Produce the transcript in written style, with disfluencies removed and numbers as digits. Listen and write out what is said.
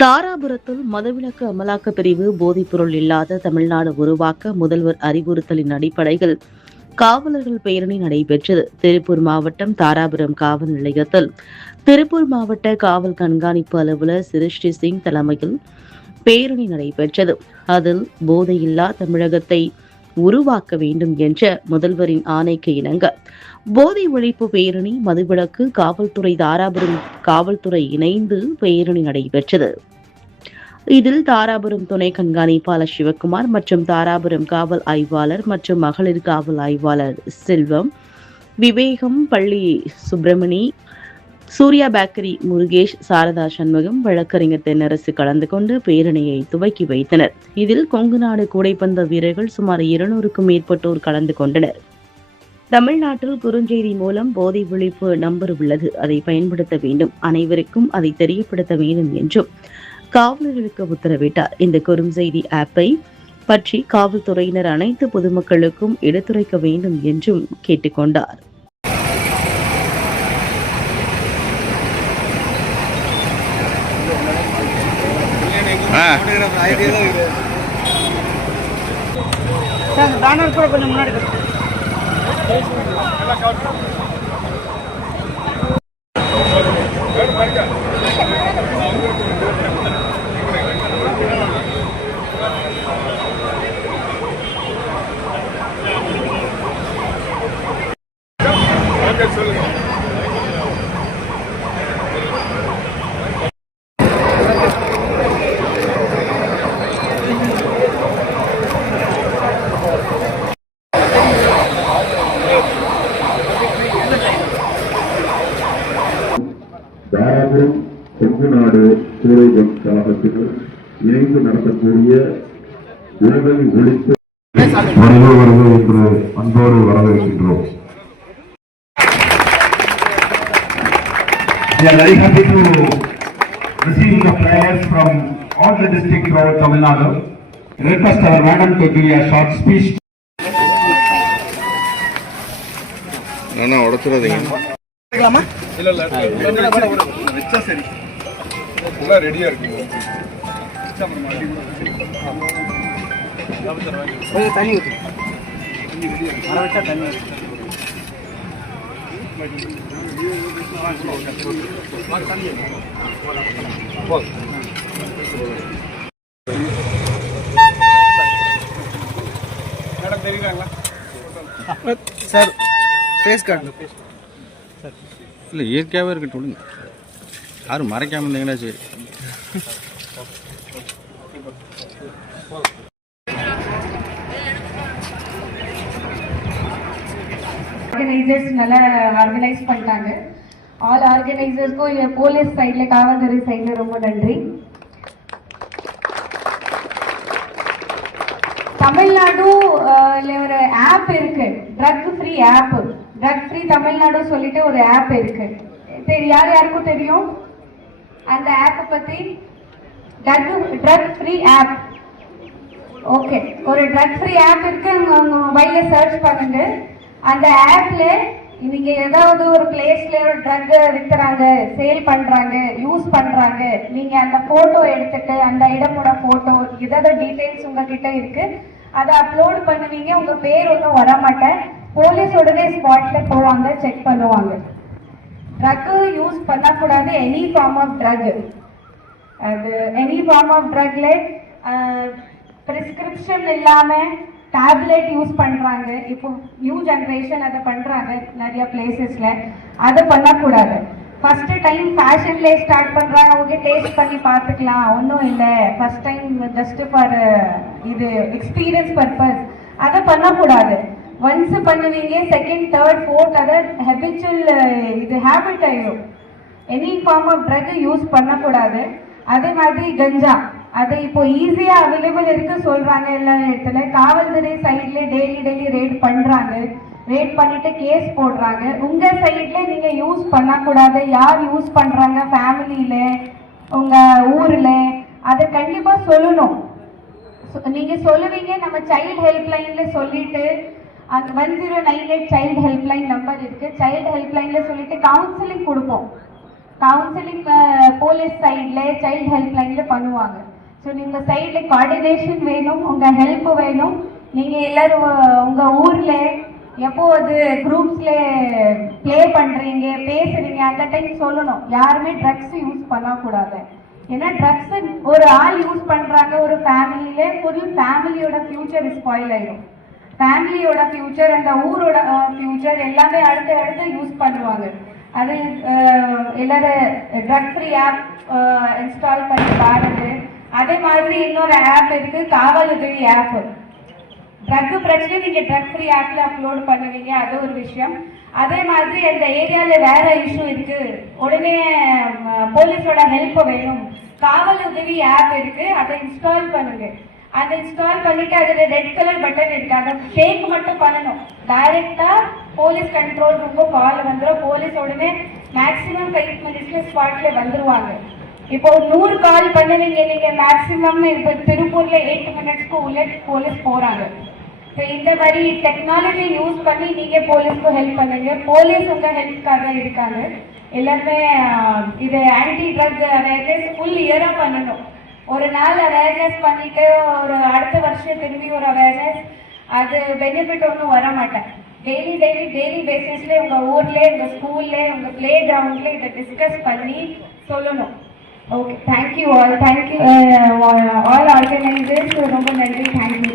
தாராபுரத்தில் மதுவிலக்கு அமலாக்க பிரிவு போதைப்பொருள் இல்லாத தமிழ்நாடு உருவாக்க முதல்வர் அறிவுறுத்தலின் அடிப்படையில் காவலர்கள் பேரணி நடைபெற்றது. திருப்பூர் மாவட்டம் தாராபுரம் காவல் நிலையத்தில் திருப்பூர் மாவட்ட காவல் கண்காணிப்பு அலுவலர் சிருஷ்டி சிங் தலைமையில் பேரணி நடைபெற்றது. அதில் போதையில்லா தமிழகத்தை உருவாக்க வேண்டும் என்ற முதல்வரின் ஆணைக்கு இணங்க போதை ஒழிப்பு பேரணி, மதுவிலக்கு, காவல்துறை, தாராபுரம் காவல்துறை இணைந்து பேரணி நடைபெற்றது. இதில் தாராபுரம் துணை கண்காணிப்பாளர் சிவக்குமார் மற்றும் தாராபுரம் காவல் ஆய்வாளர் மற்றும் மகளிர் காவல் ஆய்வாளர் செல்வம், விவேகம், பள்ளி சுப்பிரமணி, சூர்யா பேக்கரி முருகேஷ், சாரதா சண்முகம், வழக்கறிஞர் தென்னரசு கலந்து கொண்டு பேரணியை துவக்கி வைத்தனர். இதில் கொங்குநாடு கூடைப்பந்து வீரர்கள் சுமார் 200க்கும் மேற்பட்டோர் கலந்து கொண்டனர். தமிழ்நாட்டில் குறுஞ்செய்தி மூலம் போதை ஒழிப்பு நம்பர் உள்ளது, அதை பயன்படுத்த வேண்டும், அனைவருக்கும் அதை தெரியப்படுத்த வேண்டும் என்றும் காவலர்களுக்கு உத்தரவிட்டார். இந்த குறுஞ்செய்தி ஆப்பை பற்றி காவல்துறையினர் அனைத்து பொதுமக்களுக்கும் எடுத்துரைக்க வேண்டும் என்றும் கேட்டுக்கொண்டார். கொஞ்சம் முன்னாடி தாராபுரம் கொங்குநாடு கூடைப்பந்து கழகத்தில் இணைந்து நடத்தக்கூடிய போதை ஒழிப்பு வருவது என்று அன்போடு வரவேற்கின்றோம். We are very happy to receive the players from all the districts throughout Tamil Nadu. Request our madam to give a short speech. உடச்சுடாதீங்க. இல்ல வெச்சா சரி எல்லாம் ரெடியா இருக்கு. கொஞ்சம் தண்ணி ஊத்து. அரை வச்சா தண்ணி ஊத்து. மேடம் தெரியுறாங்களா சார்? ஃபேஸ் கார்டு இல்லை, இயற்கையாகவே இருக்கட்டும், விடுங்க. யாரும் மறைக்காமல் இருந்தீங்கன்னா சரி. ஆர்கனைசர்ஸ் நல்லா ஆர்கனைஸ் பண்ணிட்டாங்க. ஆல் ஆர்கனைசர்ஸ்க்கும் போலீஸ் சைடில், காவல்துறை சைடில் ரொம்ப நன்றி. தமிழ்நாடு ஒரு ஆப் இருக்கு, drug free app. Drug free Tamil Nadu சொல்லிட்டு ஒரு ஆப் இருக்கு. யார் யாருக்கும் தெரியும் அந்த ஆப் பத்தி? Drug free app. ஓகே, ஒரு ட்ரக் ஃப்ரீ ஆப் இருக்கு. உங்க மொபைல்ல சர்ச் பண்ணுங்க. அந்த ஆப்ல நீங்க ஏதாவது ஒரு பிளேஸ்ல ஒரு ட்ரக் விற்கிறாங்க, சேல் பண்றாங்க, யூஸ் பண்றாங்க, நீங்க அந்த போட்டோ எடுத்துட்டு அந்த இடமோட போட்டோ ஏதாவது டீடைல்ஸ் உங்ககிட்ட இருக்கு, அதை அப்லோட் பண்ணுவீங்க. உங்க பேர் ஒன்றும் வர மாட்டேன், போலீஸ் உடனே ஸ்பாட்ல போவாங்க, செக் பண்ணுவாங்க. ட்ரக் யூஸ் பண்ணக்கூடாது, எனி ஃபார்ம் ஆஃப் ட்ரக். அது எனி ஃபார்ம் ஆஃப் ட்ரக்ல பிரிஸ்கிரிப்ஷன் இல்லாம டேப்லெட் யூஸ் பண்றாங்க. இப்போ நியூ ஜெனரேஷன் அதை பண்றாங்க நிறைய பிளேசஸ்ல. அதை பண்ணக்கூடாது. ஃபர்ஸ்ட் டைம் ஃபேஷன்ல ஸ்டார்ட் பண்றாங்க, அவங்க டேஸ்ட் பண்ணி பார்த்துக்கலாம், ஒன்றும் இல்லை, ஃபர்ஸ்ட் டைம் ஜஸ்ட் ஃபார் இது எக்ஸ்பீரியன்ஸ் பர்பஸ். அதை பண்ணக்கூடாது. ஒன்ஸ் பண்ணுவீங்க, செகண்ட், தேர்ட், ஃபோர்த், அதை ஹேபிச்சுவல் இது ஹேபிட் ஆயிடும். Any form of drug use பண்ணக்கூடாது. அதே மாதிரி கஞ்சா, அது இப்போ ஈஸியா அவைலபிள் இருக்கு சொல்றாங்க எல்லா இடத்துல. காவல்துறை சைட்ல டெய்லி ரேட் பண்றாங்க. ரேட் பண்ணிட்டு கேஸ் போடுறாங்க. உங்க சைட்ல நீங்க யூஸ் பண்ணக்கூடாது. யார் யூஸ் பண்றாங்க ஃபேமிலியில, உங்க ஊர்ல, அதை கண்டிப்பா சொல்லணும். நீங்க சொல்லுவீங்க. நம்ம சைல்டு ஹெல்ப் லைன்ல சொல்லிட்டு, அந்த 1098 சைல்டு ஹெல்ப் லைன் நம்பர் இருக்கு. சைல்டு ஹெல்ப் லைன்ல சொல்லிட்டு கவுன்சிலிங் கொடுப்போம். கவுன்சிலிங் போலீஸ் சைட்ல சைல்ட் ஹெல்ப்லைன்ல பண்ணுவாங்க. ஸோ நீங்க சைட்ல கோஆர்டினேஷன் வேணும், உங்க ஹெல்ப் வேணும். நீங்க எல்லாரும் உங்க ஊர்ல எப்போ அது குரூப்ஸ்ல ப்ளே பண்றீங்க, பேசுறீங்க, அந்த டைம் சொல்லணும். யாருமே ட்ரக்ஸ் யூஸ் பண்ணக்கூடாது. ஏன்னா ட்ரக்ஸ் ஒரு ஆள் யூஸ் பண்றாங்க ஒரு ஃபேமிலியில, ஃபுல் ஃபேமிலியோட ஃபியூச்சர் ஸ்பாயில் ஆயிடும். ஃபேமிலியோட ஃபியூச்சர், அந்த ஊரோட ஃபியூச்சர் எல்லாமே அடுத்து யூஸ் பண்ணுவாங்க. அது எல்லாரும் ட்ரக் ஃப்ரீ ஆப் இன்ஸ்டால் பண்ணி பாருங்க. அதே மாதிரி இன்னொரு ஆப் இருக்கு, காவல் உதவி ஆப். ட்ரக் பிரச்சனை நீங்க ட்ரக் ஃப்ரீ ஆப்ல அப்லோட் பண்ணுவீங்க, அது ஒரு விஷயம். அதே மாதிரி அந்த ஏரியால வேற இஷ்யூ இருக்கு, உடனே போலீஸோட ஹெல்ப் வேணும், காவல் உதவி ஆப் இருக்கு, அதை இன்ஸ்டால் பண்ணுங்க. அதை இன்ஸ்டால் பண்ணிட்டு அதுல ரெட் கலர் பட்டன் இருக்கு, அதை ஷேக் மட்டும் பண்ணணும். டைரக்டா போலீஸ் கண்ட்ரோல் ரூமுக்கு கால் வந்துடும். போலீஸ் உடனே மேக்ஸிமம் 5 மினிட்ஸ்ல ஸ்பாட்ல வந்துருவாங்க. இப்போ 100 கால் பண்ணுவீங்க நீங்க, மேக்ஸிமம் இப்போ திருப்பூர்ல 8 மினிட்ஸ்க்கு உள்ள போலீஸ் போறாங்க. இந்த மாதிரி டெக்னாலஜி யூஸ் பண்ணி நீங்க போலீஸ்க்கு ஹெல்ப் பண்ணுங்க. போலீஸ் உங்க ஹெல்ப்காக இருக்காங்க. எல்லாருமே இது ஆன்டி ட்ரக் அவேர்னஸ் ஃபுல் இயரா பண்ணணும். ஒரு நாள் அவேர்னஸ் பண்ணிட்டு ஒரு அடுத்த வருஷம் திரும்பி ஒரு அவேர்னஸ், அது பெனிஃபிட் ஒன்றும் வர மாட்டேன். டெய்லி பேசிஸ்ல உங்க ஊர்ல, உங்க ஸ்கூல்ல, உங்க பிளே கிரவுண்ட்ல இதை டிஸ்கஸ் பண்ணி சொல்லணும். Okay, thank you all. Thank you all organisers. ரொம்ப நன்றி. தேங்க்யூ.